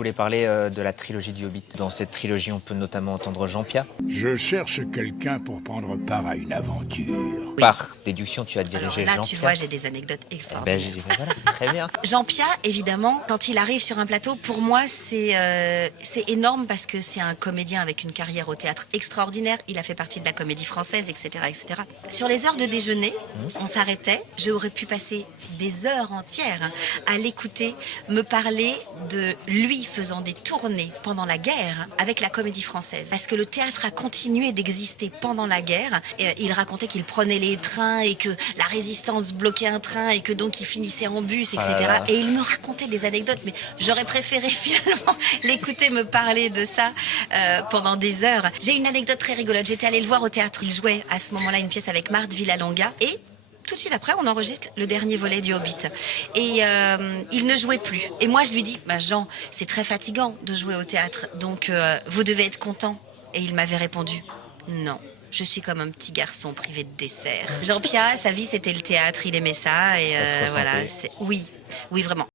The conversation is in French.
voulais parler de la trilogie du Hobbit. Dans cette trilogie, on peut notamment entendre Jean-Pierre. Je cherche quelqu'un pour prendre part à une aventure. Oui. Par déduction, tu as dirigé Alors là, Jean-Pierre. tu vois, j'ai des anecdotes extraordinaires. Voilà, très bien. Jean-Pierre, évidemment, quand il arrive sur un plateau, pour moi, c'est énorme parce que c'est un comédien avec une carrière au théâtre extraordinaire. Il a fait partie de la Comédie Française, etc., etc. Sur les heures de déjeuner, on s'arrêtait. J'aurais pu passer des heures entières à l'écouter me parler de lui faisant des tournées pendant la guerre avec la Comédie Française. Parce que le théâtre a continué d'exister pendant la guerre. Et il racontait qu'il prenait les trains et que la résistance bloquait un train et que donc il finissait en bus, etc. Ah là là. Et il me racontait des anecdotes, mais j'aurais préféré finalement l'écouter me parler de ça pendant des heures. J'ai une anecdote très rigolote. J'étais allée le voir au théâtre. Il jouait à ce moment-là une pièce avec Marthe Villalonga et tout de suite après, on enregistre le dernier volet du Hobbit. Et il ne jouait plus. Et moi, je lui dis, bah, Jean, c'est très fatigant de jouer au théâtre, donc vous devez être content. Et il m'avait répondu, non. Je suis comme un petit garçon privé de dessert. Jean-Pierre, sa vie, c'était le théâtre, il aimait ça. Et Ça se ressentait. voilà, oui, oui, vraiment.